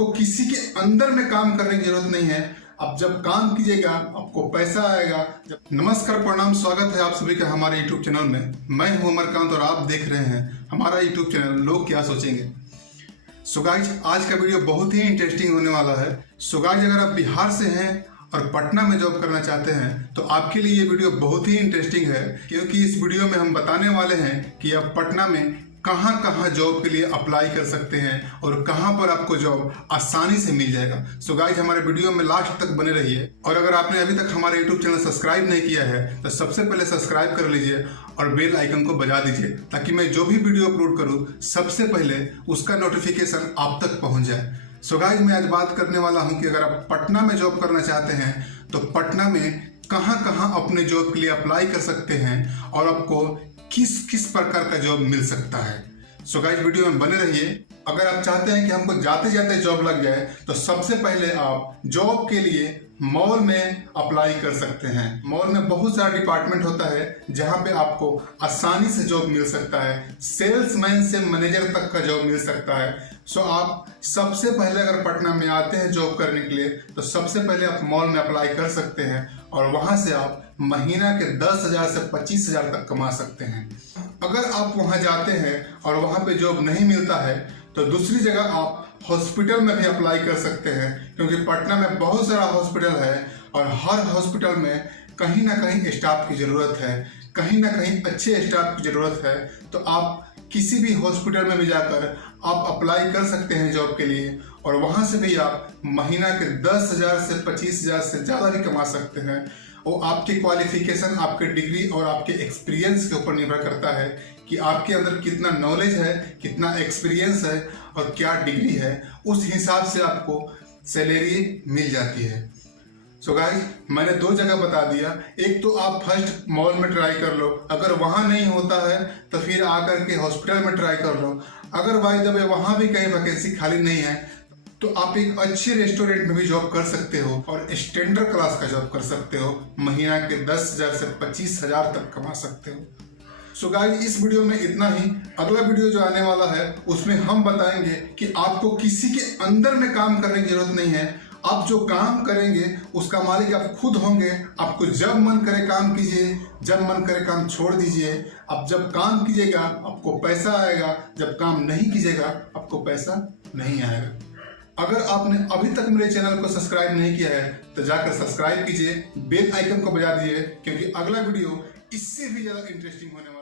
आपको किसी के अंदर में काम करने की जरूरत नहीं है। अब जब काम कीजिएगा आपको पैसा आएगा। नमस्कार, प्रणाम, स्वागत है आप सभी का हमारे YouTube चैनल में। मैं हूं अमरकांत और आप देख रहे हैं हमारा YouTube चैनल लोग क्या सोचेंगे। सो गाइस, आज का वीडियो बहुत ही इंटरेस्टिंग होने वाला है। सो गाइस, अगर आप बिहार से हैं और पटना में जॉब करना चाहते हैं तो आपके लिए ये वीडियो बहुत ही इंटरेस्टिंग है, क्योंकि इस वीडियो में हम बताने वाले हैं कि आप पटना में कहां कहां जॉब के लिए अप्लाई कर सकते हैं और कहां पर आपको जॉब आसानी से मिल जाएगा। सो गाइस, हमारे वीडियो में लास्ट तक बने रहिए। और अगर आपने अभी तक हमारे YouTube चैनल सब्सक्राइब नहीं किया है तो सबसे पहले सब्सक्राइब कर लीजिए और बेल आइकन को बजा दीजिए, ताकि मैं जो भी वीडियो अपलोड करूं सबसे पहले उसका नोटिफिकेशन आप तक पहुंच जाए। सो गाइस, मैं आज बात करने वाला हूं कि अगर आप पटना में जॉब करना चाहते हैं तो पटना में कहां कहां अपने जॉब के लिए अप्लाई कर सकते हैं और आपको किस किस प्रकार का जॉब मिल सकता है। सो गाइस, वीडियो में बने रहिए। अगर आप चाहते हैं कि हमको जाते जाते जॉब लग जाए तो सबसे पहले आप जॉब के लिए मॉल में अप्लाई कर सकते हैं। मॉल में बहुत सारा डिपार्टमेंट होता है जहां पे आपको आसानी से जॉब मिल सकता है। सेल्समैन से मैनेजर तक का जॉब मिल सकता है। सो आप सबसे पहले अगर पटना में आते हैं जॉब करने के लिए तो सबसे पहले आप मॉल में अप्लाई कर सकते हैं और वहां से आप महीना के 10,000 से 25,000 तक कमा सकते हैं। अगर आप वहां जाते हैं और वहां पे जॉब नहीं मिलता है तो दूसरी जगह आप हॉस्पिटल में भी अप्लाई कर सकते हैं, क्योंकि पटना में बहुत सारा हॉस्पिटल है और हर हॉस्पिटल में कहीं ना कहीं स्टाफ की ज़रूरत है, कहीं ना कहीं अच्छे स्टाफ की ज़रूरत है। तो आप किसी भी हॉस्पिटल में भी जाकर आप अप्लाई कर सकते हैं जॉब के लिए और वहाँ से भी आप महीना के 10,000 से 25,000 से ज़्यादा भी कमा सकते हैं। वो आपकी क्वालिफिकेशन, आपके डिग्री और आपके एक्सपीरियंस के ऊपर निर्भर करता है कि आपके अंदर कितना नॉलेज है, कितना एक्सपीरियंस है और क्या डिग्री है। उस हिसाब से आपको सैलरी मिल जाती है। सो गाइस, मैंने 2 जगह बता दिया। एक तो आप फर्स्ट मॉल में ट्राई कर लो, अगर वहाँ नहीं होता है तो फिर आकर के हॉस्पिटल में ट्राई कर लो। अगर बाय द वे वहाँ भी कहीं वैकेंसी खाली नहीं है तो आप एक अच्छे रेस्टोरेंट में भी जॉब कर सकते हो और स्टैंडर्ड क्लास का जॉब कर सकते हो। महीना के 10,000 से 25,000 तक कमा सकते हो। सो गाइस, इस वीडियो में इतना ही। अगला वीडियो जो आने वाला है उसमें हम बताएंगे कि आपको किसी के अंदर में काम करने की जरूरत नहीं है। आप जो काम करेंगे उसका मालिक आप खुद होंगे। आपको जब मन करे काम कीजिए, जब मन करे काम छोड़ दीजिए। अब जब काम कीजिएगा आपको पैसा आएगा, जब काम नहीं कीजिएगा आपको पैसा नहीं आएगा। अगर आपने अभी तक मेरे चैनल को सब्सक्राइब नहीं किया है तो जाकर सब्सक्राइब कीजिए, बेल आइकन को बजा दीजिए, क्योंकि अगला वीडियो इससे भी ज़्यादा इंटरेस्टिंग होने वाला है।